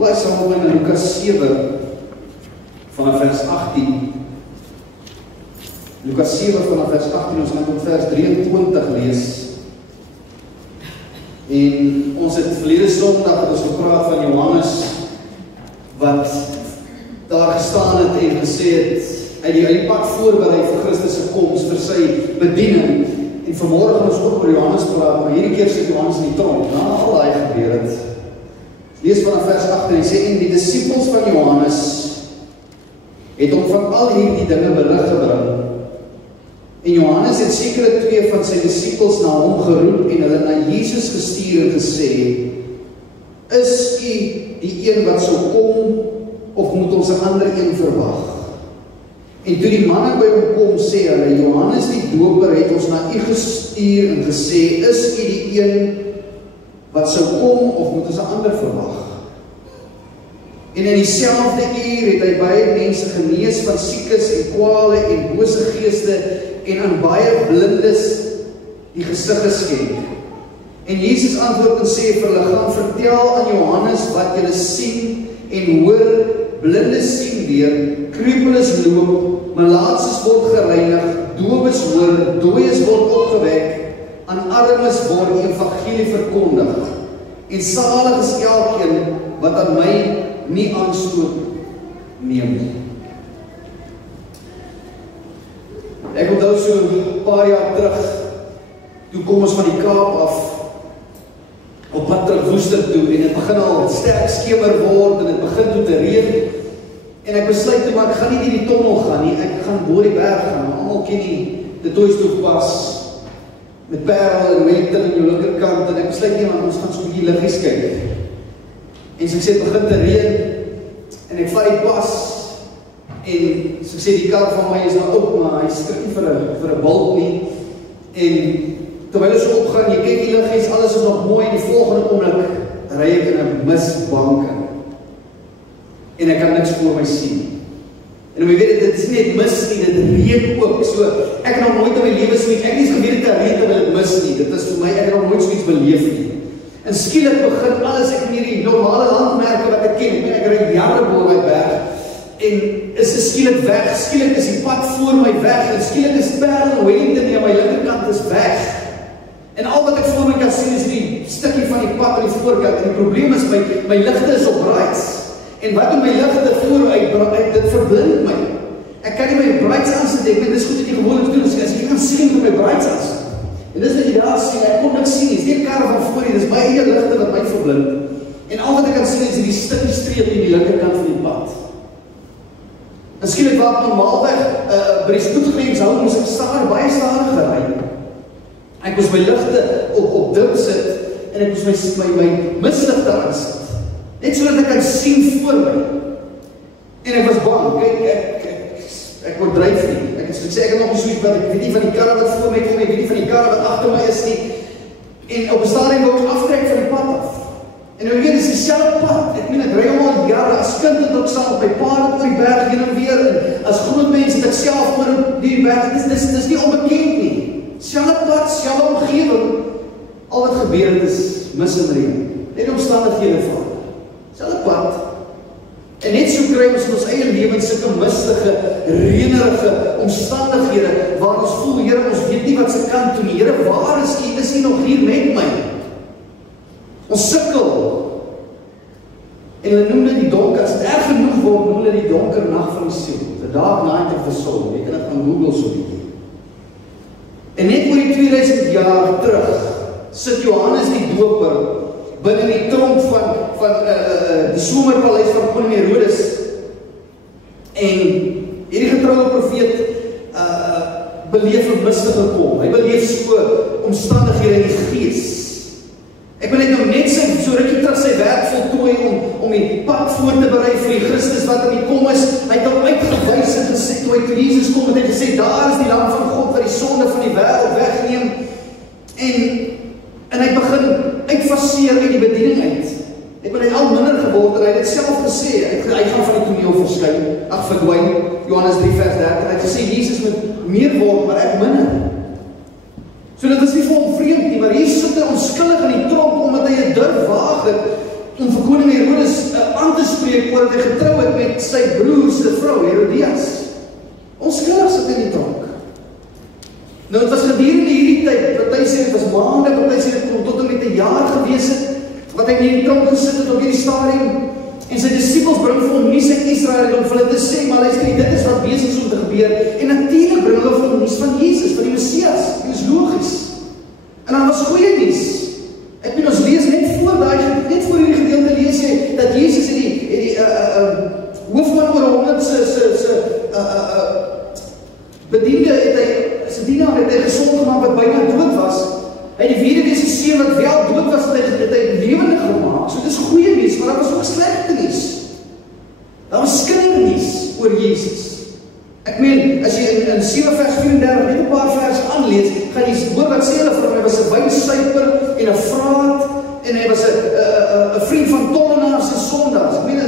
Blaai saam met my in Lukas 7 vanaf vers 18. Lukas 7 vanaf vers 18, ons gaan tot vers 23 lees. En ons het verlede Sondag het ons gepraat van Johannes, wat daar gestaan het en gesê het, uit die pad voorberei vir Christus se koms, vir sy bediening. En vanmorgen gaan ons ook oor Johannes praat, maar hierdie keer sit Johannes in die tronk, na al daai gebeur het. Lees vanaf vers 18, en sê, en die disippels van Johannes het hom van al hierdie dinge berig gebring. En Johannes het sekere 2 van sy disippels na hom geroep en hulle na Jesus gestuur en gesê, is u die een wat sou kom, of moet ons 'n ander een verwag? En toe die manne by hom kom, sê hulle, Johannes die doper het ons na u gestuur en gesê, is u die een wat sou kom, of moet ons 'n ander verwag? En in dieselfde uur het hy baie mense genees van siekes en kwale en bose geeste en aan baie blindes die gesig geskenk. En Jesus antwoord en sê vir hulle, gaan vertel aan Johannes wat julle sien en hoor, blindes sien weer, krepeles loop, malaatses word gereinig, dowes hoor, dooies word opgewek, aan armes word die evangelie verkondig. En salig is elkeen wat aan my nie aanstoot neem nie. Ek onthou so 'n paar jaar terug, toe kom ons van die Kaap af, op pad terug Woester toe, en het begin al sterk skemer word, en het begin toe te reën, en ek besluit toe, maar ek gaan nie in die tonnel gaan nie, ek gaan bo die berg gaan, almal ken die Toystoefpas, met Parel en Wellington in jou linkerkant, en ek besluit nie, want ons gaan so 'n bietjie liggies kyk. En so ek sê, het begin te reën, en ek vat die pas, en so ek sê, die kar van my is nou op, maar hy skrik nie vir 'n bulb nie, en terwyl ons so opgaan, jy kyk die liggies, alles is nog mooi, en die volgende oomblik ry ek in 'n misbank in, en ek kan niks voor my sien. En jy weet, dit is nie net mis nie, dit reën ook, so ek het nog nooit in my lewe sien, ek het nie geweet het reën terwyl dit mis nie, dit is vir my, ek het nog nooit so iets beleef nie. En skielik begin alles, ek in hierdie normale landmerke wat ek ken, ek ry jare bo my berg, en is skielik weg, skielik is die pad voor my weg, en skielik is Parel en Wellington aan my linkerkant is weg. En al wat ek voor my kan sien is die stukkie van die pad aan die voorkant, en die probleem is, my ligte is op brights, en wat in my ligte vooruit, dit verblind my. Ek kan nie my brights aansit, ek weet, dit is goed dat jy gewoonlik doen, as jy kan sien met my brights aansit. En dis wat jy daar sien, ek kon niks sien nie, dis nie 'n kar van voor nie, dis my eie ligte wat my verblind. En al wat ek kan sien is die stukkie streep in die linkerkant van die pad. En skielik waar ek normaalweg by die spoedgrens hou, moes ek baie stadig gery. Ek moes my ligte op dim sit, en ek moes my misligte aansit, net sodat ek kan sien voor my. En ek was bang, kyk, ek word dryf nie. Ek sê, ek het nog nie soos wat, ek weet nie van die karre wat voor my kom, ek weet nie van die karre wat agter my is nie. En op 'n stadium wou ek aftrek van die pad af. En nou weet, dis dieselfde pad. Ek meen, ek ry al jare, as kind het ek saam op my pa oor die berg heen en weer, en as groot mens het ek self oor die berg, dis nie onbekend nie. Selfde pad, selfde omgewing, al wat gebeur het is mis en reën. Net die omstandighede van. Selfde pad. En net so kry ons in ons eie lewens sulke mistige, reënerige omstandighede, waar ons voel, Here, ons weet nie wat se kant toe nie. Here, waar is U? Is U nog hier met my? Ons sukkel. En hulle noem dit die donker, as dit erg genoeg word, noem hulle die donker nag van die siel. The dark night of the soul. Jy kan dit gaan Google so bietjie. En net oor die 2000 jaar terug, sit Johannes die doper binne die tronk van die somerpaleis van koning Herodes. En hierdie getroue profeet beleef 'n mistige kom. Hy beleef so omstandighede in die gees. Ek wil net so rukkie terug sy werk voltooi om die pad voor te berei vir die Christus wat in die kom is. Hy het hom uitgewys en gesê, toe hy vir Jesus kom, het hy gesê, daar is die lam van God wat die sonde van die wêreld wegneem. En hy begin uitfaseer uit die bediening uit. Ek wil hy al minder geword, en hy het self gesê, hy gaan van die toneel verdwyn, Johannes 3 vers 30, hy het gesê, Jesus moet meer word, maar ek minder. So dit is nie vir hom vreemd nie, maar hier sit hy onskuldig in die tronk, omdat hy 'n durf waag het, om vir koning Herodes aan te spreek oor dat hy getrou het met sy broer se vrou, Herodias. Onskuldig sit in die tronk. Nou, het was gedurende hierdie tyd, party sê dit was maande, party sê dit kon tot en met 'n jaar gewees het, wat hy in hierdie tronk gesit het op hierdie stadium, en sy disippels bring vir hom nuus uit Israel om vir hulle te sê, maar luister, dit is wat besig is om te gebeur, en natuurlik bring hulle vir hom nuus van Jesus, van die Messias, dit is logies. En dan was goeie nuus. Ek bedoel, ons lees net voor hierdie gedeelte lees jy, dat Jesus het die hoofman oor 100 se bediende het hy, sy dienaar het hy gesond gemaak wat byna dood was. Hy het die weduwee se seun wat wel dood was, het hy lewendig gemaak. So dit is goeie nuus, maar daar was ook slegte nuus. Daar was kindernuus oor Jesus. Ek meen, as jy in 7 vers 34 net 'n paar verse aanlees, gaan jy hoor wat sê hulle vir hom. Hy was 'n wynsuiper en 'n vraat, en hy was 'n vriend van tollenaars en sondaars. Ek meen,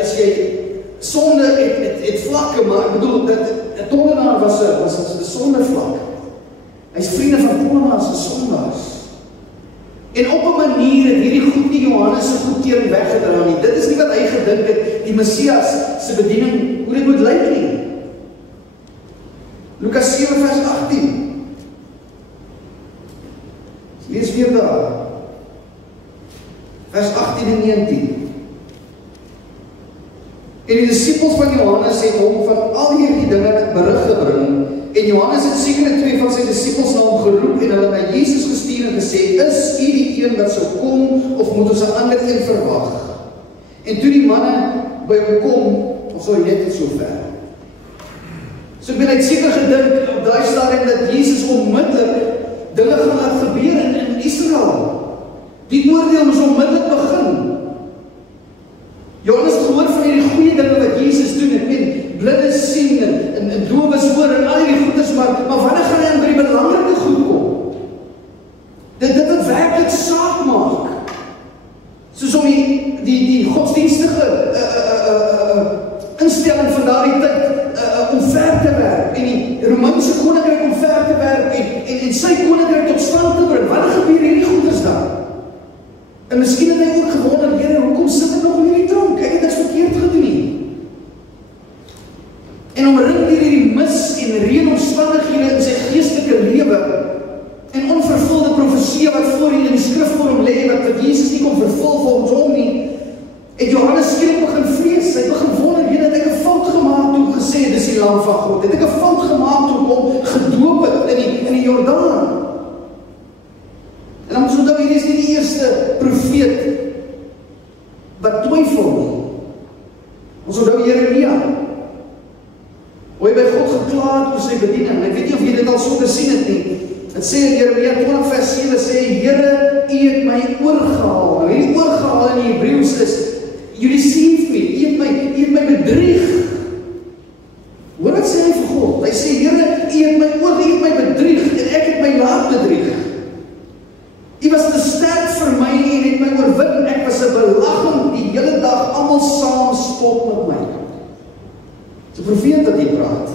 as jy sonde het vlakke, maar ek bedoel, 'n tollenaar was 'n sondevlak. Hy's vriende van tollenaars en sondaars. En op 'n manier het hierdie goed nie Johannes se goedkeuring weggedra nie. Dit is nie wat hy gedink het, die Messias se bediening, hoe dit moet lyk nie. Lukas 7 vers 18. Lees weer daar. Vers 18 en 19. En die disippels van Johannes het hom van al hierdie dinge berig gebring, en Johannes het sekere 2 van sy disippels na hom geroep en hulle na Jesus gestuur en gesê, is u die een wat sou kom, of moet ons 'n ander een verwag? En toe die manne by hom kom, of sou hy net tot sover. So ek het seker gedink op daai stadium dat Jesus onmiddellik dinge gaan laat gebeur in Israel. Die oordeel moes onmiddellik begin. Johannes het gehoor van hierdie goeie dinge wat Jesus doen, ek meen, blindes sien en dowes hoor en al die goeders, maar wanneer gaan hy by die belangrike goed kom? Dit wat werklik saak maak. Soos om die godsdienstige instelling van daardie tyd omver te werk, en die Romeinse koninkryk omver te werk, en sy koninkryk tot stand te bring. Wat gebeur hierdie goeders dan? En miskien het hy ook gewonder, Here, hoekom sit ek nog in hierdie tronk? Ek het niks verkeerd gedoen nie. En omring deur hierdie mis en reënomstandighede in sy geestelike lewe, en onvervulde profeseë wat voor hier in die skrif voor hom lê, wat Jesus nie kon vervul volgens hom nie, het Johannes skielik begin vrees. Hy begin wonder, het ek 'n fout gemaak toe gesê, dis die lam van God? Het ek 'n fout gemaak toe hom gedoop het in die Jordaan? En dan moet onthou, hierdie is nie die eerste profeet wat twyfel nie. Ons onthou Jeremia, hoe hy by God gekla het oor sy bediening. Ek weet nie of jy dit al so gesien het nie. Het sê in Jeremia 20 vers 7, sê, Here, u het my oorgehaal. Nou hierdie oorgehaal in die Hebreeus is, you deceived me, u het my bedrieg. Hoor wat sê hy vir God? Hy sê, Here, u het my bedrieg, en ek het my laat bedrieg. U was te sterk vir my en het my oorwin. Ek was 'n belaging die hele dag, almal saam spot met my. Dis 'n profeet wat hier praat.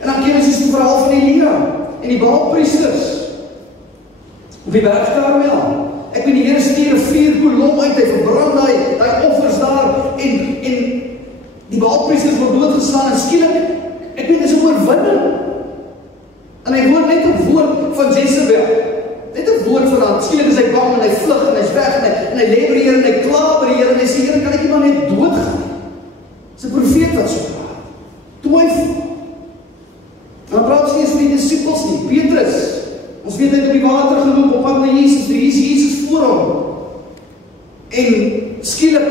En dan ken ons die verhaal van Elia en die Baalpriesters. Op die berg Karmel. Ek weet die Here stuur 'n vuurkolom uit, hy verbrand daai offers daar, en die Baalpriesters word doodgeslaan, en skielik, ek weet, dis 'n oorwinning. En hy hoor net 'n woord van Jezebel. Net 'n woord van haar, skielik is hy bang en hy vlug en hy's weg en hy lê by die Here en hy kla by die Here en hy sê, Here, kan ek nie maar net doodgaan? Dis 'n profeet wat so praat. Twyfel. En dan praat ons nie eens van die disippels nie. Petrus, ons weet hy het op die water geloop op pad na Jesus, toe is Jesus voor hom. En skielik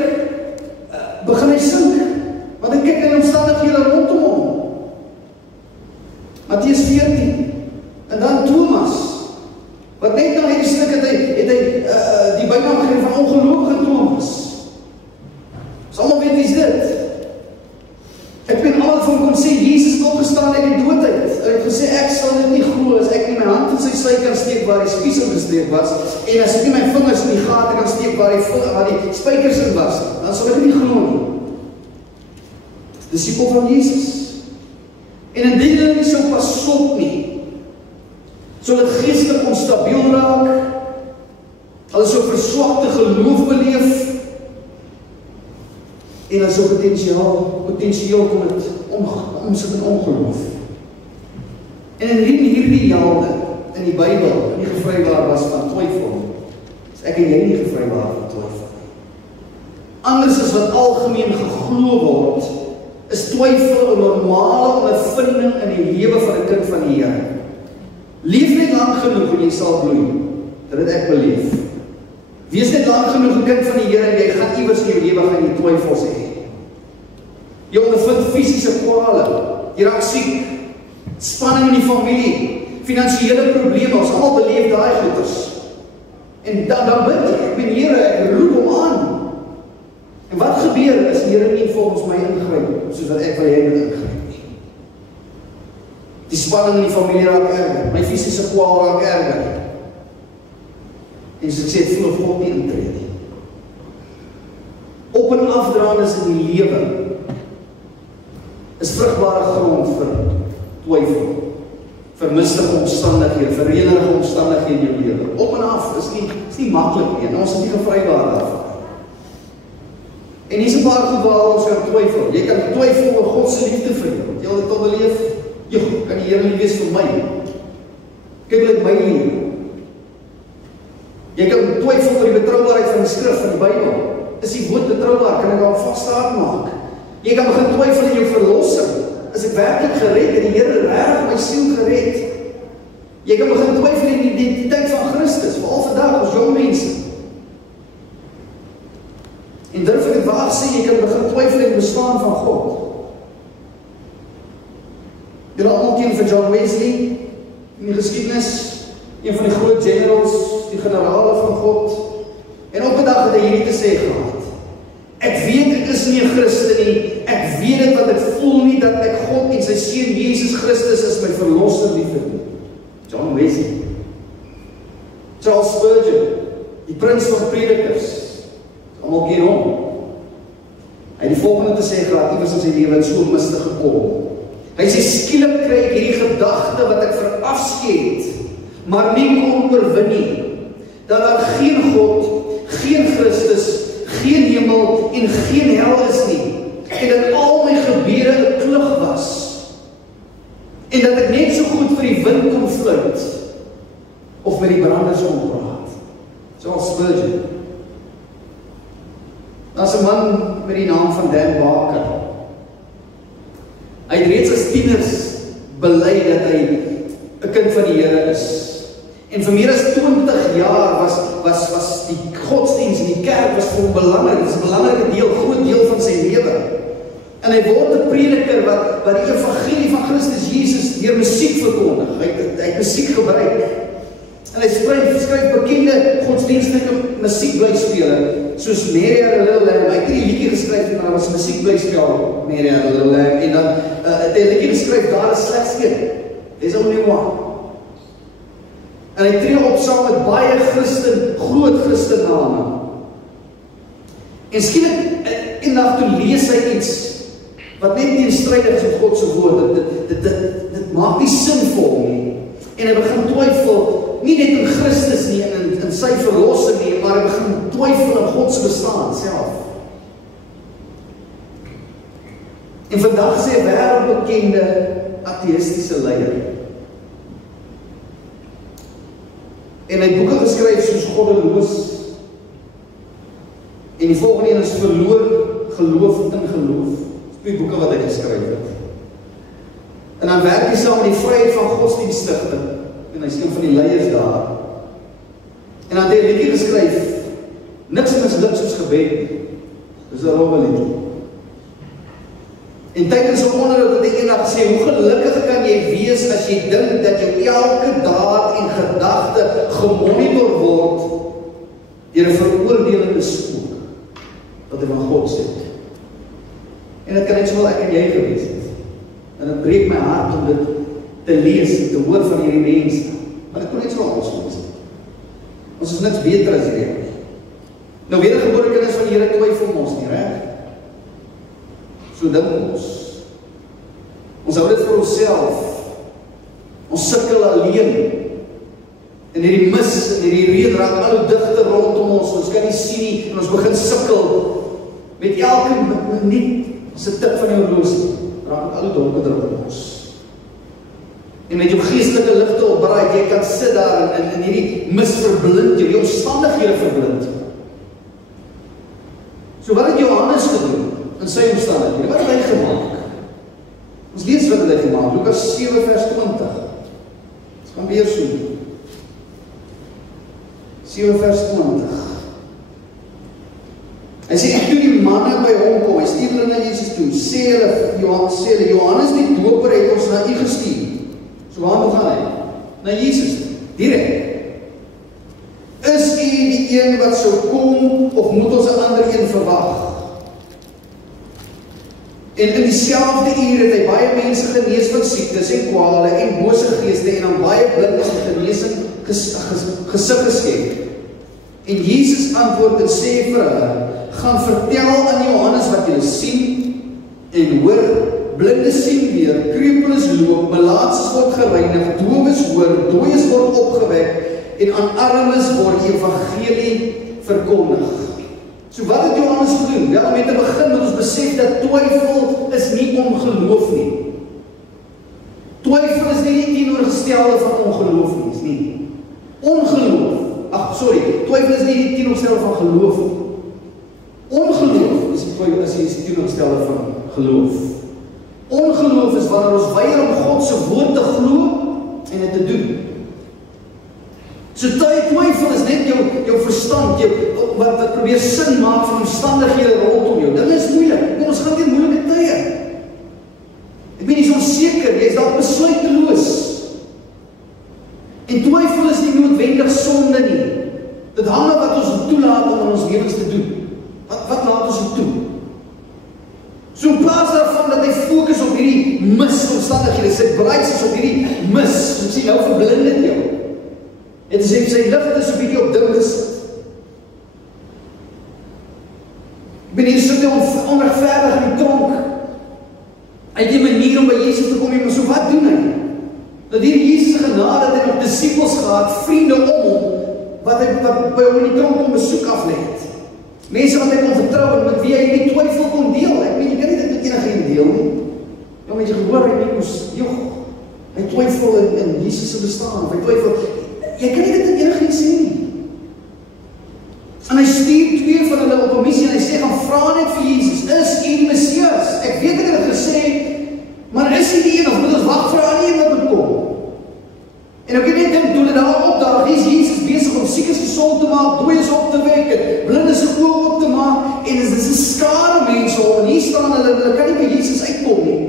begin hy sink, want hy kyk in die omstandighede rondom hom. Matteus 14. En dan Thomas, wat net na hierdie stuk het hy die bynaam gegee van ongelowige Thomas. Ons almal weet wie is dit. Ek ben almal van kom sê, Jesus het opgestaan uit die dood uit. Hy het gesê, ek sal dit nie glo as ek nie my hand in sy sy kan steek waar die spies ingesteek was, en as ek nie my vingers in die gate kan steek waar die spykers in was, dan sal ek nie glo nie. Disipel van Jesus. En indien hulle nie so pas op nie, so dat geestelik onstabiel raak, hulle so verswakte geloof beleef, En as so potensieel kom het omsit in ongeloof. En indien hierdie helde in die Bybel nie gevrywaar was van twyfel, is ek en jy nie gevrywaar van twyfel. Anders as wat algemeen geglo word, is twyfel 'n normale ondervinding in die lewe van 'n kind van die Here. Leef net lank genoeg en jy sal bloei. Dit het ek beleef. Wees net lank genoeg 'n kind van die Here en jy gaan iewers in jou lewe gaan jy twyfels hê. Jy ondervind fisiese kwale, jy raak siek, spanning in die familie, finansiële probleme, ons almal beleef daai goeters. En dan bid ek, Here, ek roep hom aan. En wat gebeur as die Here nie volgens my ingryp, soos wat ek wil hê hy moet ingryp nie? Die spanning in die familie raak erger, my fisiese kwaal raak erger. En soos ek sê, het voel of God nie intree nie. Op- en afdraandes in die lewe is vrugbare grond vir twyfel, vir mistige omstandighede, vir reënerige omstandighede in jou lewe. Op en af is nie maklik nie, en ons is nie gevrywaar daarvan. En hier is 'n paar goed waar ons kan twyfel. Jy kan twyfel oor God se liefde vir jou. Jy wil dit al beleef? Kan die Here lief wees vir my? Kyk like my lewe. Jy kan twyfel oor die betroubaarheid van die skrif van die Bybel. Is die woord betroubaar? Kan ek daarop vasstaat maak? Jy kan begin twyfel in jou verlossing. Is ek werklik gered? Het die Here regtig my siel gered? Jy kan begin twyfel in die identiteit van Christus, veral vandag as jong mense. En durf ek het waar sê, jy kan begin twyfel in die bestaan van God. Julle almal ken vir John Wesley in die geskiedenis, een van die groot generals, die generale van God. En op 'n dag het hy hierdie te sê gehad: ek weet ek is nie 'n Christen nie, ek weet dit want ek voel nie dat ek God en sy seun Jesus Christus is my verlosser liefhet nie. John Wesley. Charles Spurgeon, die prins van predikers, almal ken hom. Hy het die volgende te sê gehad, iewers in sy lewe het so mistig gekom. Hy sê, skielik kry ek hierdie gedagte wat ek verafskeid, maar nie kon oorwin nie, dat daar geen God, geen Christus, geen hemel en geen hel is nie, en dat al my gebede 'n klug was, en dat ek net so goed vir die wind kon fluit, of met die branders kon praat. Charles Spurgeon. Daar's 'n man met die naam van Dan Barker. Hy het reeds as tieners bely dat hy 'n kind van die Here is. En vir meer as 20 jaar was die godsdienst en die kerk was vir hom belangrik. Dit is 'n belangrike deel, groot deel van sy lewe. En hy word 'n prediker wat die evangelie van Christus Jesus deur musiek verkondig. Hy het musiek gebruik. En hy skryf bekende godsdienstige musiekblyspele, soos Mary Had a Little Lamb. Hy het die liedjie geskryf en daar was 'n musiekblyspel, Mary Had a Little Lamb, en dan het hy 'n liedjie geskryf, daar is slegs een. There's only one. En hy tree op saam met baie groot Christenname. En skielik, eendag toe lees hy iets wat net teenstrydig is met God se woord. Dit maak nie sin vir hom nie. En hy begin twyfel, nie net in Christus nie, in sy verlossing nie, maar hy begin twyfel in God se bestaan self. En vandag sê 'n wêreldbekende ateïstiese leier. En hy het boeke geskryf soos Goddeloos. En die volgende een is Verloor geloof in geloof. Twee boeke wat hy geskryf het. En dan werk hy saam met die Vryheid van Godsdienststigting. En hy is een van die leiers daar. En dan het hy 'n liedjie geskryf. Niks misluk soos gebed nie. Dis 'n robbeliedjie. En tydens 'n onderhoud het hy eendag gesê, hoe gelukkig kan jy wees as jy dink dat jou elke daad en gedagte gemonitor word deur 'n veroordelende spook wat hy van God sê. En dit kan net sowel ek en jy gewees het. En dit breek my hart om dit te lees en te hoor van hierdie mense. Maar dit kon net sowel ons wees. Ons is niks beter as hierdie. Nou wedergebore kinders van die Here twyfel ons nie, reg? So dink ons. Ons hou dit vir onsself. Ons sukkel alleen. En hierdie mis en hierdie reën raak al hoe digter rondom ons. Ons kan nie sien nie en ons begin sukkel met elke minuut as 'n tik van jou horlosie, raak het al hoe donkerder op ons. En met jou geestelike ligte opbraai, jy kan sit daar en hierdie mis verblind jou, die omstandighede verblind jou. So wat het Johannes gedoen in sy omstandighede? Wat het hy gemaak? Ons lees wat het hy gemaak, Lukas 7 vers 20. Ons gaan weer so. 7 vers 20. Hy sê, en toe die manne by hom kom, hy stuur hulle na Jesus toe, sê hulle, Johannes die doper het ons na u gestuur. So waar gaan hy? Na Jesus, direk. Is u die een wat sou kom, of moet ons 'n ander een verwag? En in dieselfde uur het hy baie mense genees van siektes en kwale en bose geeste en aan baie blindes en genesing gesig geskenk. En Jesus antwoord en sê vir hulle, gaan vertel aan Johannes wat julle sien en hoor, blindes sien weer, krepeles loop, melaatses word gereinig, dowes hoor, dooies word opgewek en aan armes word die evangelie verkondig. So wat het Johannes gedoen? Wel, om te begin moet ons besef dat twyfel is nie ongeloof nie. Twyfel is nie die teenoorgestelde van ongeloof nie, is nie. Ongeloof, twyfel is nie die teenoorgestelde van geloof nie. Ongeloof is die teenoorgestelde van geloof. Ongeloof is wanneer ons weier om God se woord te glo en dit te doen. So twyfel is net jou verstand, wat probeer sin maak van omstandighede rondom jou. Dit is moeilik, ons gaan deur moeilike tye. Ek ben nie so seker, jy is dalk besluiteloos. En twyfel is nie noodwendig sonde nie. Dit hang af wat ons toelaat om in ons lewens te doen. Wat laat ons dit toe? So in plaas daarvan dat hy fokus op hierdie misomstandighede, sy bereik is op hierdie mis, sien nou verblind dit jou. En sy lig is op hierdie op ding gesit. Ek ben hier sit onregverdig in die tronk. Hy het die manier om by Jesus te kom, maar so wat doen hy? Dat hierdie Jesus genade dat hy nog disippels gehad, vriende om hom, wat by hom in die tronk om besoek aflê het. Mense wat hy kon vertrou en met wie hy die twyfel kon deel. Ek meen, jy kan nie dit met enige deel nie. Ja, met jy gehoor, hy twyfel in Jesus se bestaan, hy twyfel, jy kan nie dit met enige sê nie. En hy stuur 2 van hulle op 'n missie en hy sê, gaan vra net vir Jesus, is u die Messias? Ek weet ek het gesê, maar is hy die een, of moet ons wag vir 'n ander een wat moet kom? En ek net dink, toe hulle daar opdaag, is Jesus besig om siekes gesond te maak, dooies op te wek, blindes se oë op te maak, en dit is 'n skare mense om, en hier staan hulle kan nie by Jesus uitkom nie.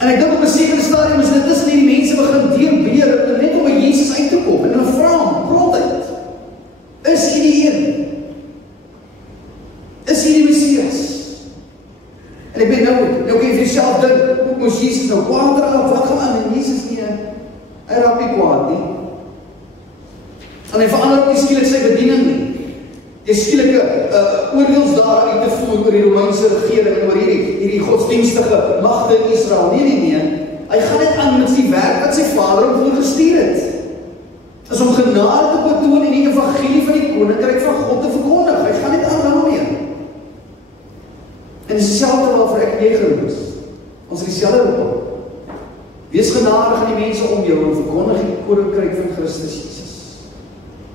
En ek dink op 'n sekere stadium is dit tussen hierdie mense begin deurbeer, net om by Jesus uit te kom, en hulle vra hom, grondheid, is hy die een? Is hy die Messias? En ek ben nou kan jy vir jouself dink, hoe moes Jesus nou kwaad raak, wat gaan aan, en Jesus nie, hy raak nie kwaad nie. En hy verander ook nie skielik sy bediening nie. Die skielike oordeelsdaad uit te voer oor die Romeinse regering en oor hierdie godsdienstige magte in Israel. Nee. Hy gaan net aan met die werk wat sy Vader hom voorgestuur het. Is om genade te betoon en die evangelie van die koninkryk van God te verkondig. Hy gaan net aan daarmee. En dis dieselfde waarvoor ek en jy geroep is. Ons is dieselfde roep. Wees genadig aan die mense om jou en verkondig die koninkryk van Christus Jesus.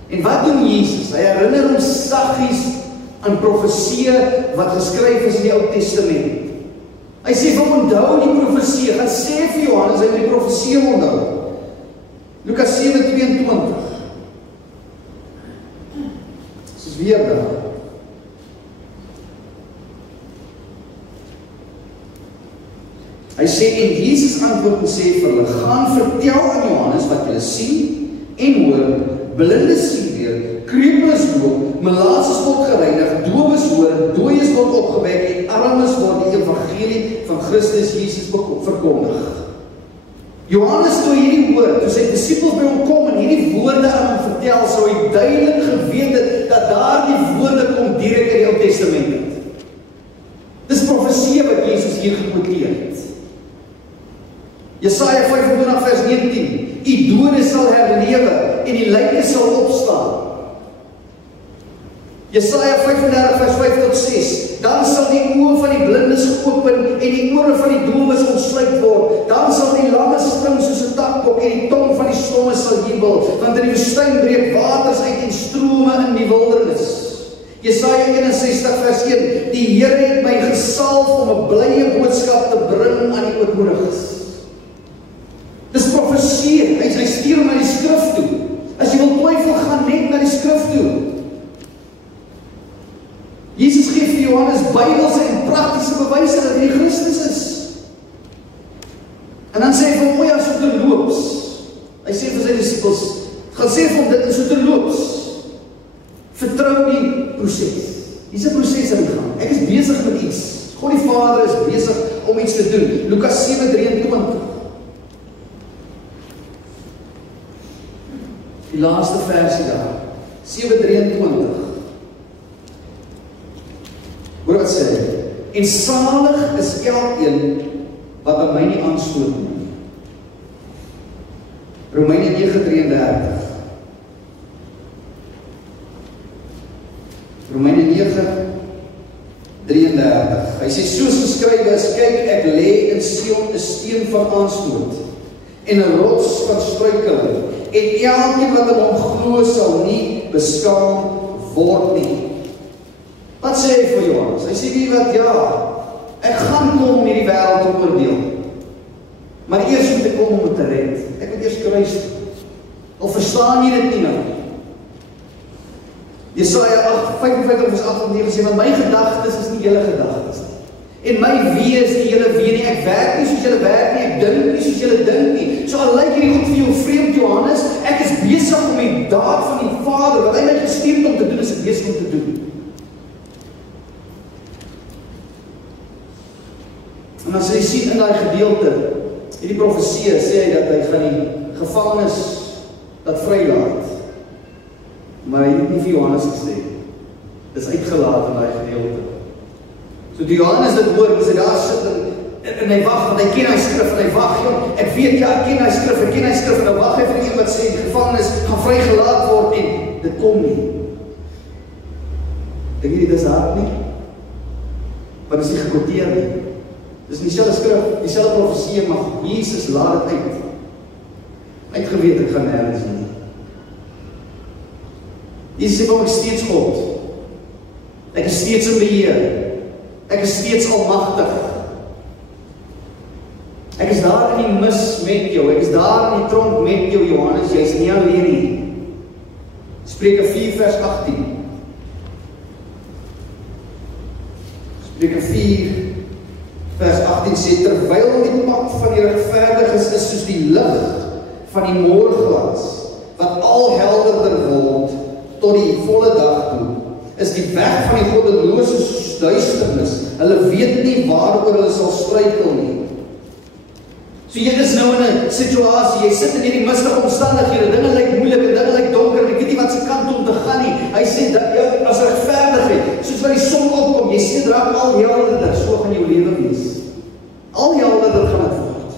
En wat doen Jesus? Hy herinner ons saggies aan profeseë wat geskryf is in die Ou Testament. Hy sê, onthou die profeseë, gaan sê vir Johannes, hy moet die profeseë onthou. Lukas 7:22. Dit is weer daar. Hy sê, en Jesus antwoord en sê vir hulle, gaan vertel aan Johannes wat julle sien en hoor, blindes sien weer, krepeles loop, melaatses word gereinig, dowes hoor, dooies word opgewek en armes word die evangelie van Christus Jesus verkondig. Johannes toe hierdie hoor, toe sy disippels by hom kom en hierdie woorde aan hom vertel, sou hy duidelik geweet het dat daar die woorde kom direk in die Ou Testament. Dis profeseë wat Jesus hier gekwoteer het. Jesaja 25 vers 19, die dode sal herlewe en die lyke sal opstaan. Jesaja 35 vers 5 tot 6. Dan sal die oë van die blindes geopen en die ore van die doewes ontsluit word. Dan sal die lamme spring soos 'n takbok en die tong van die stomme sal jubel, want in die woestyn breek waters uit en strome in die wildernis. Jesaja 61 vers 1. Die Here het my gesalf om 'n blye boodskap te bring aan die ootmoediges. Dis profeseer. Hy stuur hom na die skrif toe. As jy wil twyfel, gaan net na die skrif toe. Jesus gee vir Johannes Bybelse en praktiese bewyse dat hy Christus is. En dan sê hy vir hom, ja, so terloops. Hy sê vir sy disippels, gaan sê vir hom dit is so terloops. Vertrou die proses. Hier's 'n proses aan die gang. Ek is besig met iets. God die Vader is besig om iets te doen. Lukas 7:23. Die laaste versie daar. 7:23. Hoor wat sê hy? En salig is elkeen wat aan my nie aanstoot nie. Romeine 9:33. Romeine 9:33. Hy sê soos geskrywe is, kyk ek lê in Sion 'n steen van aanstoot en 'n rots van struikeling, en elkeen wat in hom glo sal nie beskaam word nie. Wat sê hy vir Johannes? Hy sê wie wat, ja, ek gaan kom om hierdie wêreld te oordeel. Maar eers moet ek kom om het te red. Ek moet eers kruis. Al verstaan jy dit nie nou. Jesaja 55 vers 8 en 9 sê, want my gedagtes is nie julle gedagtes nie. En my wee is nie julle wee nie. Ek werk nie soos julle werk nie. Ek dink nie soos julle dink nie. So al lyk hierdie goed vir jou vreemd, Johannes, ek is besig om die daad van die Vader, wat hy my gestuur het om te doen, is ek besig om te doen. En as jy sien in daai gedeelte, hierdie profesie sê hy dat hy gaan die gevangenes dat vrylaat. Maar hy het nie vir Johannes gesê. Dis uitgelaat in daai gedeelte. So die Johannes dit hoor, as hy daar sit en hy wag, want hy ken hy skrif, en hy wag, ek weet, ja, ek ken hy skrif, en nou wag hy vir die een wat sê, die gevangenes gaan vrygelaat word, en dit kom nie. Dink jy dit is hard nie? Want is nie gekwoteer nie. Dis nie selfe skrif, die selfe profesie, maar Jesus laat het uit. Hy het geweet, ek gaan nergens nie. Jesus sê vir my steeds God. Ek is steeds in beheer. Ek is steeds almagtig. Ek is daar in die mis met jou. Ek is daar in die tronk met jou, Johannes. Jy is nie alleen nie. Spreuke 4 vers 18. Spreuke 4 vers 18 sê, terwyl die pad van die regverdiges is soos die lig van die môreglans, wat al helderder word tot die volle dag toe, is die weg van die goddelose soos duisternis. Hulle weet nie waaroor hulle sal struikel nie. So jy is nou in 'n situasie, jy sit in hierdie mistige omstandighede, dinge lyk moeilik en dinge lyk donker en ek weet nie wat se kant om te gaan nie. Hy sê dat jy as regverdigheid, soos wat die son opkom, jy sien raak al helderder, so gaan jou lewe wees. Al helderder gaan dit word.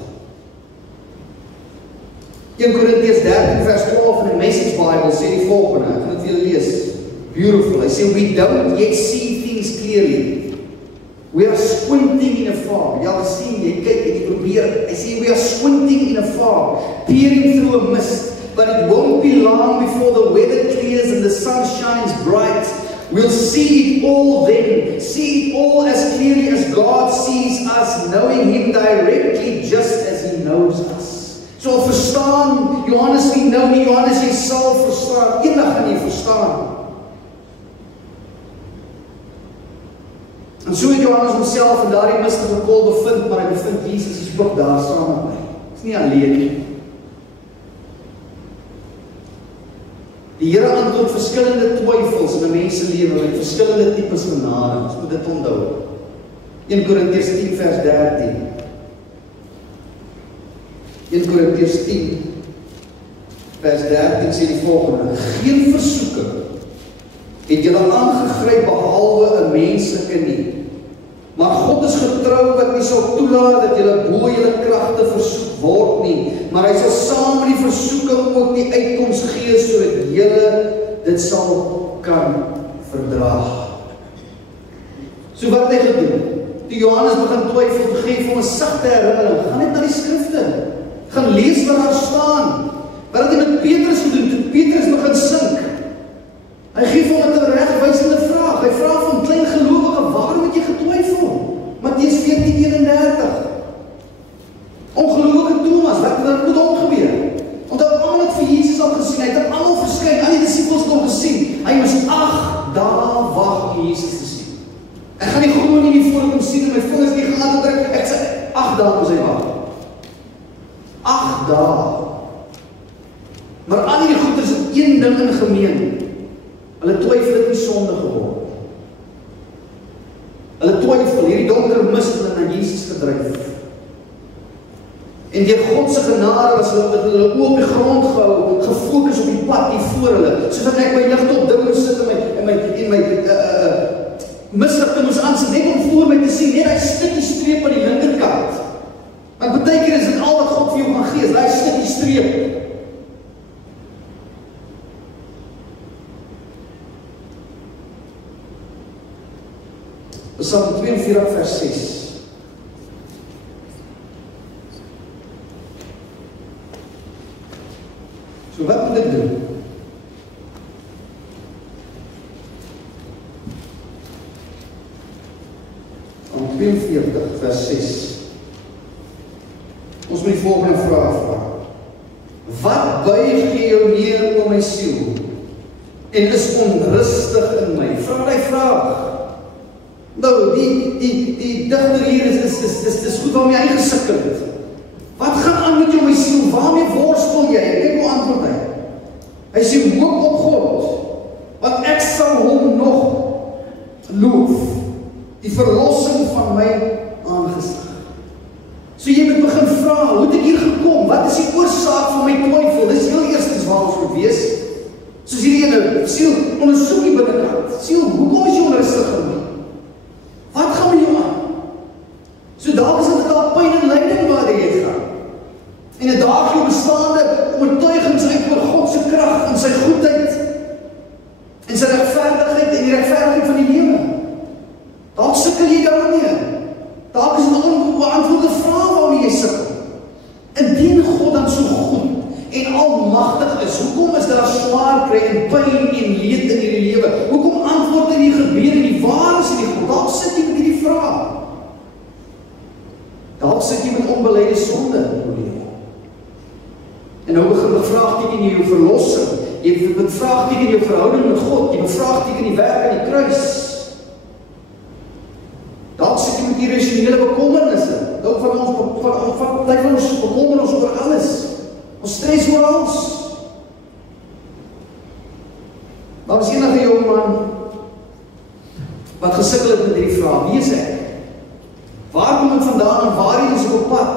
1 Korintiërs 13 vers 12 in die Message Bible sê die volgende, ek gaan dit vir julle lees. Beautiful. Hy sê, we don't yet see things clearly. We are squinting in a fog. Ja, sien, jy kyk, jy probeer. Hy sê, we are squinting in a fog, peering through a mist, but it won't be long before the weather clears and the sun shines bright. We'll see it all then, see it all as clearly as God sees us, knowing Him directly just as He knows us. So verstaan, Johannes nie nou nie, Johannes jy sal verstaan, eendag gaan jy verstaan. En so het Johannes homself in daardie mistige kol bevind, maar hy bevind Jesus is ook daar saam met my. Hy is nie alleen nie. Die Here antwoord verskillende twyfels in 'n mens se lewe met verskillende tipes genade. Ons moet dit onthou. 1 Korintiërs 10 vers 13. 1 Korintiërs 10 vers 13 sê die volgende: geen versoeking het julle aangegryp behalwe 'n menslike nie. Maar God is getrou wat nie sal toelaat dat julle bo julle kragte versoek word nie, maar hy sal saam met die versoeking ook die uitkoms gee sodat julle dit sal kan verdraag. So wat het hy gedoen? Toe Johannes begin twyfel, toe gee vir 'n sagte herinnering, gaan net na die skrifte, gaan lees wat daar staan. Wat het hy met Petrus gedoen, toe Petrus begin sink? Hy gee vir hom 'n teregwysende vraag, hy vra vir hom, klein gelowige, waarom het jy getwyfel? Matteus 14:31. Ongelowige Thomas, wat het met hom gebeur? Onthou, almal het vir Jesus al gesien, hy het almal verskyn, al die disippels kon gesien, hy moes 8 dae wag om Jesus te sien. Ek gaan nie gewoon nie voor hom sien, en my vingers nie gaan druk, ek sê, 8 dae moes hy wag. 8 dae. Maar al die goeders het een ding in gemeen, hulle twyfel het nie sonde geword. Hulle twyfel, hierdie donker mis het hulle na Jesus gedryf. En deur God se genade was hulle oë op die grond gehou, gefokus op die pad hier voor hulle. Soos wat ek my ligte op ding sit en my misligte moes aansit, net om voor my te sien, net hy stukkie streep aan die linkerkant. Want baie keer is dit al wat God vir jou gaan gee, is daai stukkie streep. Psalm 42 vers 6. So wat moet ek doen? Psalm 42 vers 6. Ons moet die volgende vraag vra. Wat buig jy jou neer, o my siel, en is onrustig in my? Vra die vraag. Nou, die digter hier is goed waarmee hy gesukkel het. Wat gaan aan met jou my siel? Waarmee worstel jy? Ek wil antwoord hy. Hy sê, hoop op God, want ek sal hom nog loof, die verlossing van my aangesig. So jy moet begin vra, hoe het ek hier gekom? Wat is die oorsaak van my twyfel? Dis heel eerstens waar ons moet wees. Soos hierdie ene, siel, ondersoek die binnekant. Siel, hoekom is jy onrustig in my? Wat gaan met jou aan? So dalk is dit al pyn en lyding waar jy gaan. En 'n daaglikse bestaande oortuigings uit oor God se krag en sy goedheid en sy regverdigheid en die regverdigheid van die lewe. Dalk sukkel jy daarmee. Dalk is dit 'n onbeantwoorde vraag waarmee jy sukkel. Indien God dan so goed en almagtig is, hoekom is daar swaar kry en pyn en leed in hierdie lewe? Hoekom antwoord hy nie gebede nie? Waar is die God? Dalk sit jy met hierdie vraag. Dalk sit jy met onbeleide sonde in jou lewe. En nou begin bevraagteken jy jou verlossing. Jy bevraagteken jou verhouding met God. Jy bevraagteken die werk aan die kruis. Dalk sit jy met irrasionele bekommernisse. Dalk van ons bekommer ons oor alles. Ons stres oor alles. Daar was enige jong man wat gesukkel het met hierdie vraag. Wie is ek? Waar kom ek vandaan en waarheen is ek op pad?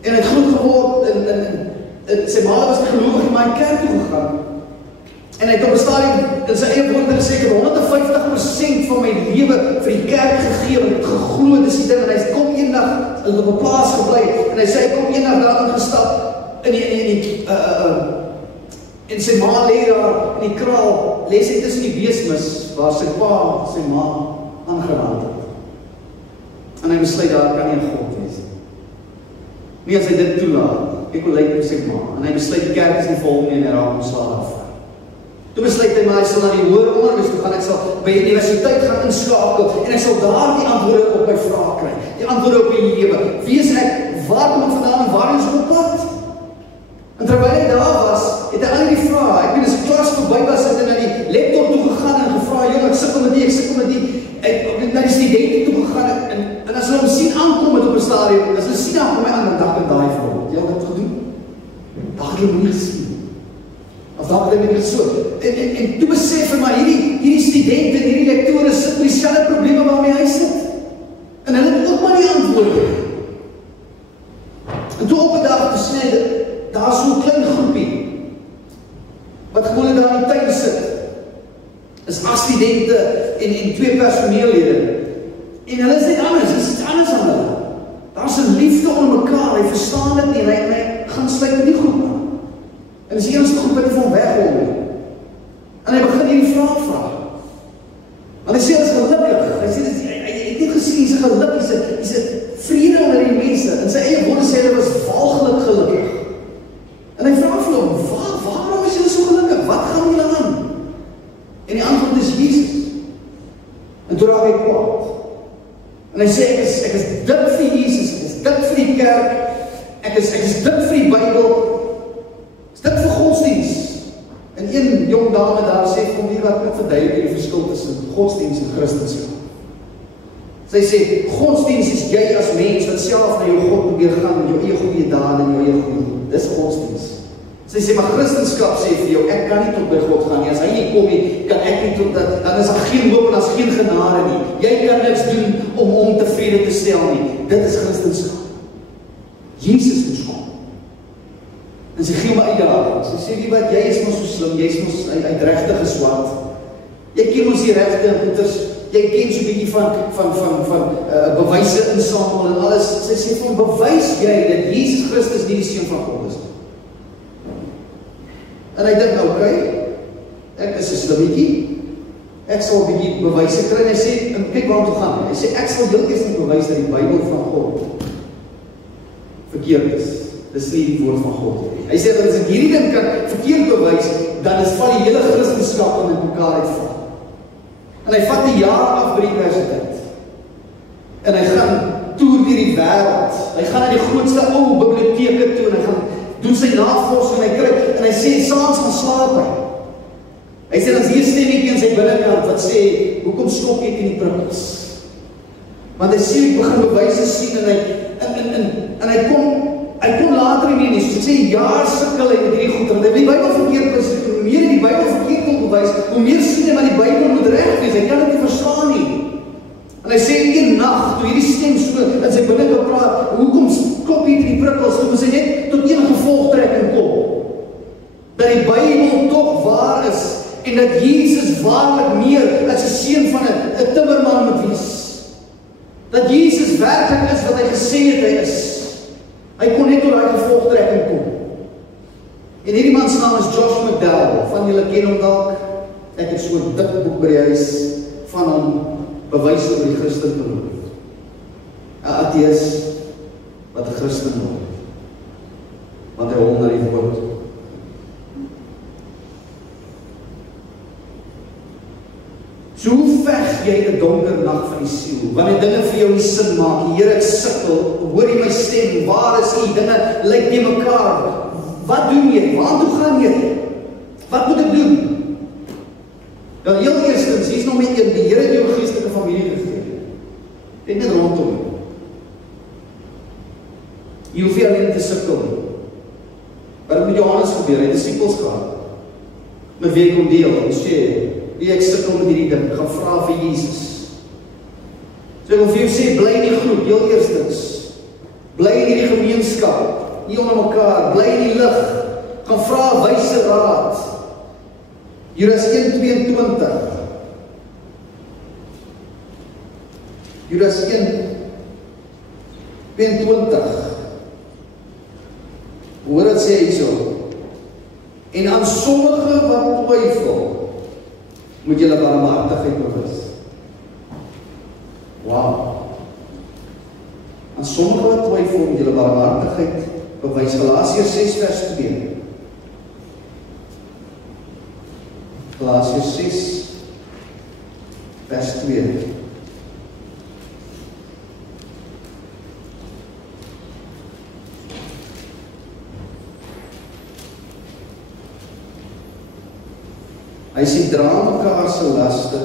En hy het groot geword en sy ma was gelowig, maar hy kerk toe gegaan. En hy het op 'n stadium in sy eie woorde gesê, ek het 150% van my lewe vir die kerk gegee, en ek het geglo, dis die ding, en hy kom eendag op 'n plaas gebly, en hy sê, hy kom eendag daar ingestap, en sy ma lê daar in die kraal, lê sy tussen die beesmis, waar sy pa, sy ma, aangeraand het. En hy besluit, daar kan nie 'n God wees. Nie as hy dit toelaat, ek wil lyk met sy ma, en hy besluit, die kerk is nie vol nie, en hy raak ontslae af. Toe besluit hy, maar hy sal na die hoër onderwys toe gaan, ek sal by die universiteit gaan inskakel, en ek sal daar die antwoorde op my vraag kry, die antwoorde op my lewe. Wie is ek, waar kom ek vandaan, en waar is ek op pad? En terwyl hy daar was, het hy al die vrae, ek weet as 'n klas verby was, het hy na die laptop toe gegaan en gevra, jong, ek sukkel met die, ek na die studente toe gegaan, en as hulle hom sien aankom met op 'n stadium, as hulle sien aankom my aan, dan dacht ek daai vir hom, jy het dit gedoen? Dacht ek hom nie gesien. Of dalk het ek so. En toe besef hy, maar hierdie studente en hierdie lektore sit met dieselfde probleme waarmee hy sit. En hulle het ook maar nie antwoorde. En toe op 'n dag te sê, daar is so 'n klein groepie wat gewoon daar in die tuin sit. Is 8 studente en 2 personeellede. En hulle is net anders, is iets anders aan hulle. Daar is 'n liefde onder mekaar, hy verstaan dit nie, en hy gaan sluit met die groep aan. En dis die enigste groep wat nie van weghol nie. raak hy kwaad. En hy sê, ek is dit vir Jesus, ek is dit vir die kerk, ek is dit vir die Bybel, ek is dit vir godsdienst. En een jong dame daar sê, kom hier wat ek verduidelik die verskil tussen godsdienst en Christendom. Sy sê, godsdienst is jy as mens wat self na jou God probeer gaan, jou eie goeie dade en jou eie goeie. Dis godsdienst. Sy sê, maar Christendom sê vir jou, ek kan nie tot by God gaan nie. As hy nie kom nie, kan ek nie tot dat, dan is daar geen hoop en daar is geen genade nie. Jy kan niks doen om hom tevrede te stel nie. Dit is Christendom. Jesus moes kom. En sy gee my uitdaging. Sy sê, wie wat, jy is mos so slim, jy is mos uitregtig geswat. Jy ken ons die regte en goeders, jy ken so 'n bietjie van bewyse insamel en alles. Sy sê, van bewys jy dat Jesus Christus nie die seun van God is. En hy dink, okay, ek is 'n slimmetjie, ek sal 'n bietjie bewyse kry, en hy sê, en kyk waar toe gaan, hy sê, ek sal heel eers nie bewys dat die Bybel van God verkeerd is. Dis nie die woord van God. Hy sê, dat as ek hierdie ding kan verkeerd bewys, dan is van die hele Christenskap in mekaar uitval. En hy vat 'n jaar af by die universiteit. En hy gaan toer deur die wêreld. Hy gaan na die grootste ou biblioteke toe, en hy gaan doen sy navorsing, en hy kry, en hy sê, saans gaan slaap hy. Hy sê, dan is hier stemmetjie in sy binnekant, wat sê, hoekom skop jy teen die prikkels? Want hy sê, ek begin bewyse sien, en hy kon later nie, soos ek sê, jaar sukkel hy met hierdie goed, want hy die Bybel verkeerd bewys, hoe meer die Bybel verkeerd wil bewys, hoe meer sien hy, maar die Bybel moet reg wees, hy kan dit nie verstaan nie. En hy sê, een nag, toe hierdie stem so in sy binnekant praat, hoekom klop hy teen die prikkels, toe moet hy net tot een gevolgtrekking kom, dat die Bybel tog waar is, en dat Jesus waarlik meer as 'n seun van 'n timmerman moet wees. Dat Jesus werklik is wat hy gesê het hy is. Hy kon net tot daai gevolgtrekking kom. En hierdie man se naam is Josh McDowell, van julle ken hom dalk. Ek het so 'n dik boek by die huis van hom, bewys oor die Christendom. 'n ateïs wat 'n Christen word, want hy hol na die woord. So hoe veg jy 'n donker nag van die siel, wanneer dinge vir jou nie sin maak, Here, ek sukkel, hoor jy my stem, waar is U, dinge lyk nie mekaar, wat doen jy, waartoe gaan jy, wat moet ek doen? Dan heel eerstens, hier is nog met een, die Here het jou 'n geestelike familie gegee, dit net rondom, jy hoef nie alleen te sukkel, wat het met Johannes gebeur, hy het disciples gehad, met wie ek kon deel, en sê, ek sukkel met hierdie ding, gaan vra vir Jesus. So ek wil vir jou sê, bly in die groep, heel eerstens. Bly in hierdie gemeenskap, nie onder mekaar, bly in die lig, gaan vra wyse raad. Judas 1:22. Judas 1:22. Hoor wat sê hy so? En aan sommige wat twyfel, moet julle barmhartigheid bewys. Wow. Aan sommige wat twyfel, moet julle barmhartigheid bewys. Galasiërs 6 vers 2. Galasiërs 6 vers 2. Hy sê, dra mekaar se laste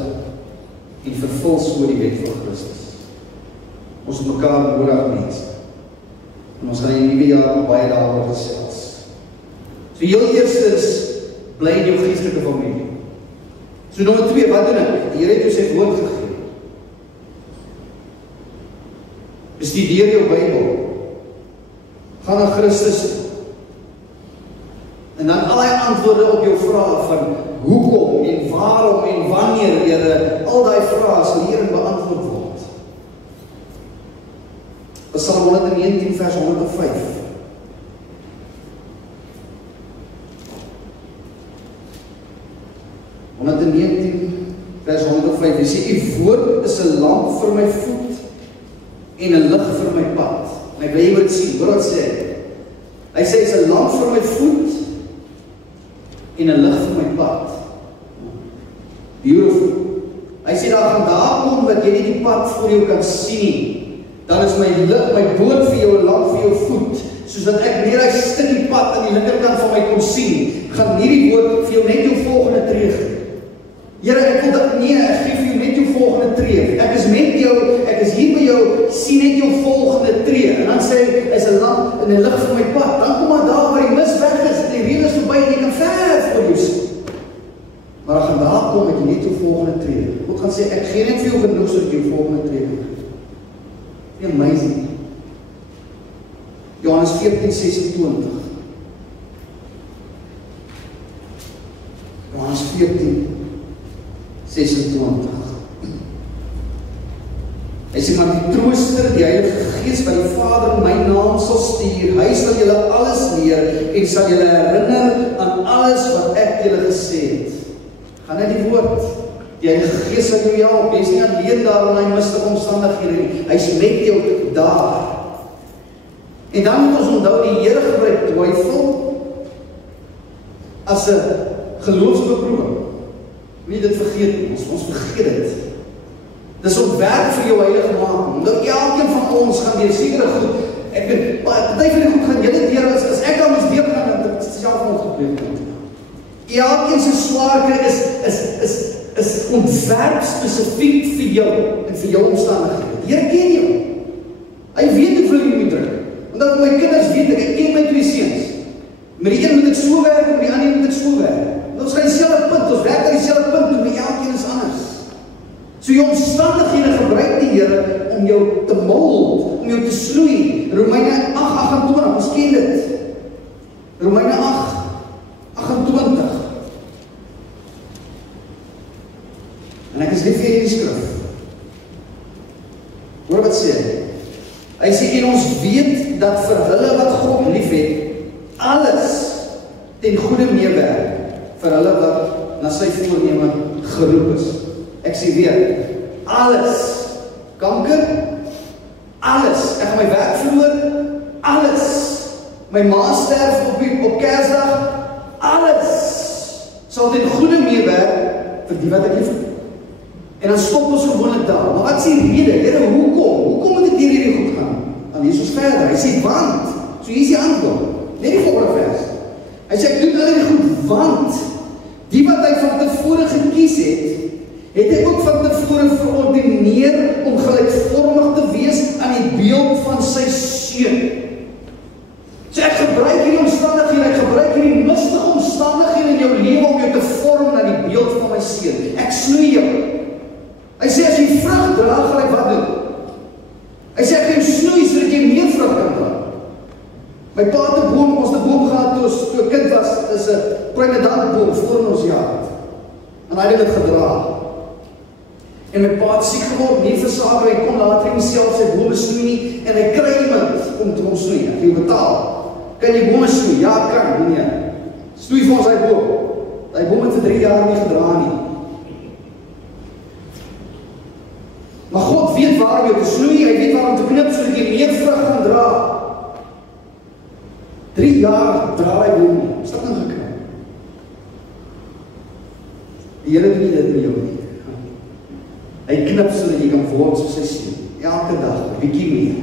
en vervul so die wet van Christus. Ons het mekaar nodig, mense. En ons gaan in die nuwe jaar nog baie daaroor gesels. So heel eerstens, bly in jou geestelike familie. So nommer 2, wat doen ek? Die Here het jou sy woord gegee. Bestudeer jou Bybel. Gaan na Christus. En dan al die antwoorde op jou vrae van hoekom en waarom en wanneer, Here, al die vrae sal hierin beantwoord word. Psalm 119 vers 105. Vers 105, hy sê, U woord is 'n lamp vir my voet en 'n lig vir my pad. En ek wil jy moet sien, hoor wat sê hy. Hy sê, hy is 'n lamp vir my voet en 'n lig vir my pad. Beautiful. Hy sê, daar gaan daar kom by dat jy nie die pad voor jou kan sien nie, dan is my lig, my boot vir jou 'n lamp vir jou voet, soos dat ek meer 'n stukkie pad aan die linkerkant van my kon sien, gaan hierdie boot vir jou net jou volgende tree gee. Here, ek wil dat nee, ek gee vir jou net jou volgende tree. Ek is met jou, ek is hier by jou, sien net jou volgende tree. En dan sê hy, is 'n lamp in die lig van my pad. Dan kom maar daar waar die mis weg is, en die reën is verby en jy kan ver voor jou sien. Maar dan gaan daar kom dat jy net jou volgende tree. God gaan sê, ek gee net vir jou genoeg sodat jy jou volgende tree kan. Amazing. Johannes 14:26. Johannes 14:26. Hy sê, maar die trooster, die Heilige Gees wat die Vader in my naam sal stuur, hy sal julle alles leer en sal julle herinner aan alles wat ek julle gesê het. Gaan net die woord. Die Heilige Gees sal jou help. Jy is nie alleen daar in die mistige omstandighede nie. Hy is met jou daar. En dan moet ons onthou, die Here gebruik twyfel as 'n geloofsbeproewing. Nie dit vergeet nie, ons vergeet dit. Dis op werk vir jou heilige maak. Omdat elkeen van ons gaan deur sekere goed. Ek weet, party van die goed gaan julle deur as ek dan moes deur gaan, dan het selfmoord gepleeg. Elkeen se swaarkry is ontwerp spesifiek vir jou en vir jou omstandighede. Die Here ken jou. Hy weet hoeveel jy moet druk. Omdat my kinders weet ek ken my 2 seuns. Met die een moet ek so werk en met die ander moet ek so werk. Ons gaan dieselfde punt, ons werk aan dieselfde punt, maar elkeen is anders. So jou omstandighede gebruik die Here om jou te mold, om jou te sloei. Romeine 8:28, ons ken dit. Romeine 8:28. En ek is lief vir hierdie skrif. Hoor wat sê hy? Hy sê, en ons weet dat vir hulle wat God lief het, alles ten goeie meewerk, vir hulle wat na sy voorneme geroep is. Ek sê weer, alles, kanker, alles, ek gaan my werk verloor, alles, my ma sterf op Kersdag, alles, sal ten goeie meewerk, vir die wat ek lief het. En dan stop ons gewoonlik daar. Maar wat is die rede? Here, hoekom moet ek hierdie goed gaan? Dan lees ons verder. Hy sê, want. So hier is die antwoord. Net die volgende vers. Hy sê, ek doen hulle nie goed, want die wat hy van tevore gekies het hy ook van tevore verordineer om gelykvormig te wees aan die beeld van sy seun. So ek gebruik hierdie omstandighede, ek gebruik hierdie mistige omstandighede in jou lewe om jou te vorm na die beeld van my seun. Ek snoei jou. Hy sê, as jy vrug dra, gaan ek wat doen? Hy sê, ek gaan jou snoei, sodat jy meer vrug kan dra. My pa het 'n boom, ons het 'n boom gehad toe ek kind was, is 'n pruimedantboom voor in ons jaar. En hy het dit gedra. En my pa het siek geword, nie versaak, hy kon later nie self sy bome snoei nie, en hy kry iemand om te hom snoei, ek wil betaal. Kan jy bome snoei? Ja, kan, nee. Snoei vir ons hy boom. Hy boom het vir 3 jaar nie gedra nie. Maar God weet waarom jy te snoei, hy weet waarom te knip, sodat jy meer vrug gaan dra. 3 jaar dra hy boom nie. Is dat nou gekry? Die Here doen nie dit met jou nie. Hy knip sodat jy kan word soos hy sê. Elke dag, bietjie meer.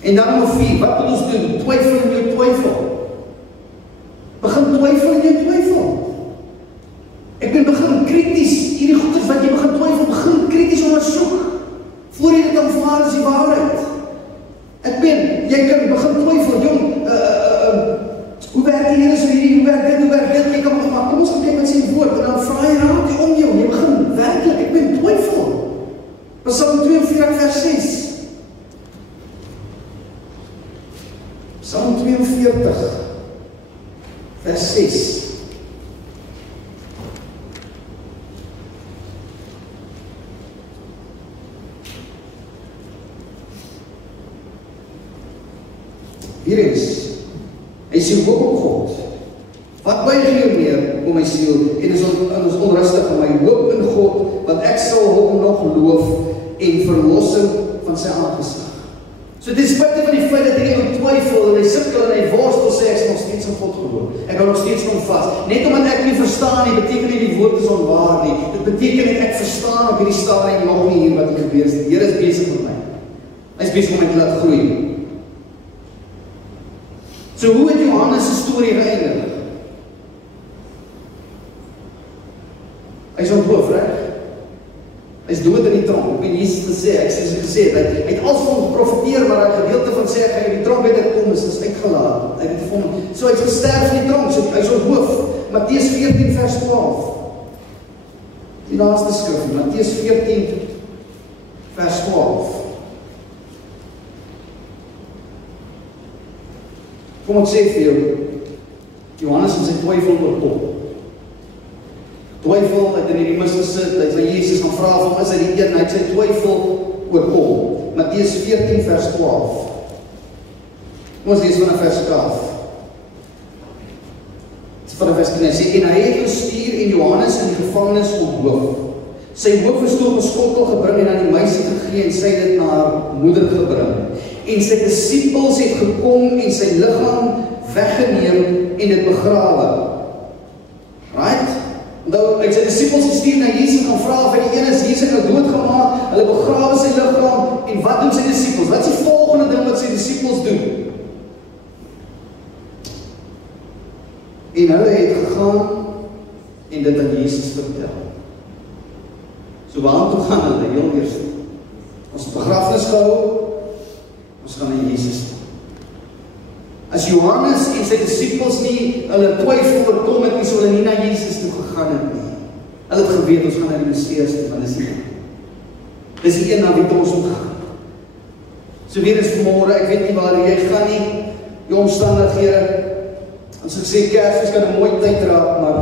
En dan nommer 4, wat moet ons doen? Twyfel in jou twyfel. Begin twyfel in jou twyfel. Ek begin krities, hierdie goeders wat jy begin twyfel, begin krities ondersoek, voor jy dit aanvaar as die waarheid. Jy kan begin twyfel, jong, hoe werk die Here so hierdie, hoe werk dit, jy kan maar, kom ons gaan kyk wat sê die woord, en dan vraag jy raak jy om jou, jy begin werklik, ek twyfel. Psalm 42 vers 6. Psalm 42 vers 6. Hier is, hy sê hoop op God. Wat buig jou meer om my siel en is onrustig om my hoop in God, want ek sal hom nog loof en verlossing van sy aangesig. So ten spyte van die feit dat hy ook twyfel en hy sukkel en hy worstel, sê ek nog steeds in God glo. Ek hou nog steeds van vas. Net omdat ek nie verstaan nie, beteken nie die woord is onwaar nie. Dit beteken net ek verstaan op hierdie stadium nog nie hier wat hier gebeur is. Die Here is besig met my. Hy is besig om my te laat groei. So hoe het Johannes se storie geëindig? Hy is onthoof, reg? Hy is dood in die tronk. Ek het Jesus gesê, ek het gesê, hy het als van geprofeteer, maar hy gedeelte van sê, hy die tronk het kom, is uitgelaat. Hy het gevonden, so hy het gesterf in die tronk, so hy is onthoof. Matteus 14 vers 12. Die laaste skrif, Matteus 14 vers 12. Kom ek sê vir jou, Johannes in sy twyfel oorkom. Twyfel, hy het in die mis gesit, hy het van Jesus gaan vra van, is hy die een, hy het sy twyfel oorkom. Matteus 14 vers 12. Kom ons lees vanaf vers 12. Vanaf vers 10, hy sê, en hy het gestuur en Johannes in die gevangenis onthoof. Sy hoof is toe op 'n skottel gebring en aan die meisie gegee en sy het dit na haar moeder gebring. En sy disippels het gekom en sy liggaam weggeneem en dit begrawe. Right? Nou, hy het sy disippels gestuur na Jesus gaan vra of hy die een is, Jesus nou doodgemaak, hulle begrawe sy liggaam, en wat doen sy disippels? Wat is die volgende ding wat sy disippels doen? En hulle het gegaan en dit aan Jesus vertel. So waartoe gaan hulle heel eers? Ons begrafnis gehou, ons gaan na Jesus toe. As Johannes en sy disippels nie hulle twyfel oorkom het nie, so hulle nie na Jesus toe gegaan het nie. Hulle het geweet, ons gaan na die Messias toe, want dis die een na wie ons moet gaan. So weer is vanmorgen, ek weet nie waar jy gaan nie, die omstandighede. Ons het gesê, Kersfees kan 'n mooi tyd raak, maar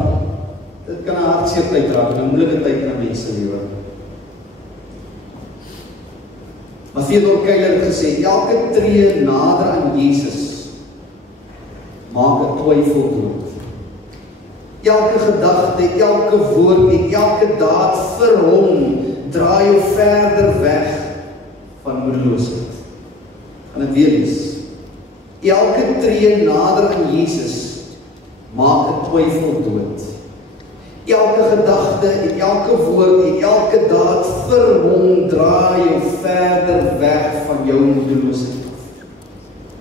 dit kan 'n hartseer tyd raak, 'n moeilike tyd in 'n mens se lewe. Maar Theodor Kuyler het gesê, elke tree nader aan Jesus maak 'n twyfel dood. Elke gedagte, elke woord en elke daad vir hom draai jou verder weg van moedeloosheid. Gaan ek weer lees. Elke tree nader aan Jesus maak 'n twyfel dood. Elke gedagte en elke woord en elke daad vir hom draai jou verder weg van jou moedeloosheid.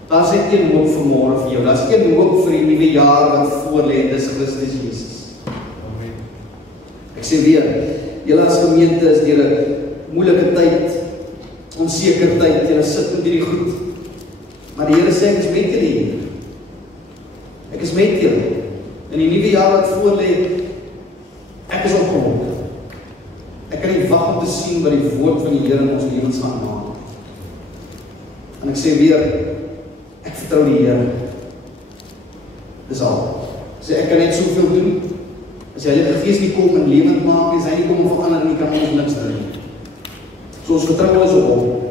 Daar is net een hoop vanmôre vir jou. Daar is een hoop vir die nuwe jaar wat voor lê, dis Christus Jesus. Amen. Ek sê weer, julle as gemeente is deur 'n moeilike tyd, onseker tyd, julle sit met hierdie goed. Maar die Here sê ek is met julle hier. Ek is met julle. In die nuwe jaar wat voor lê, ek is opgewonde. Ek kan nie wag om te sien wat die woord van die Here in ons lewens gaan maak. En ek sê weer, ek vertrou die Here. Dis al. Sê ek kan net soveel doen. As die Heilige Gees nie kom en lewend maak, as hy nie kom om verander nie, kan ons niks doen. So ons vertrou is op hom.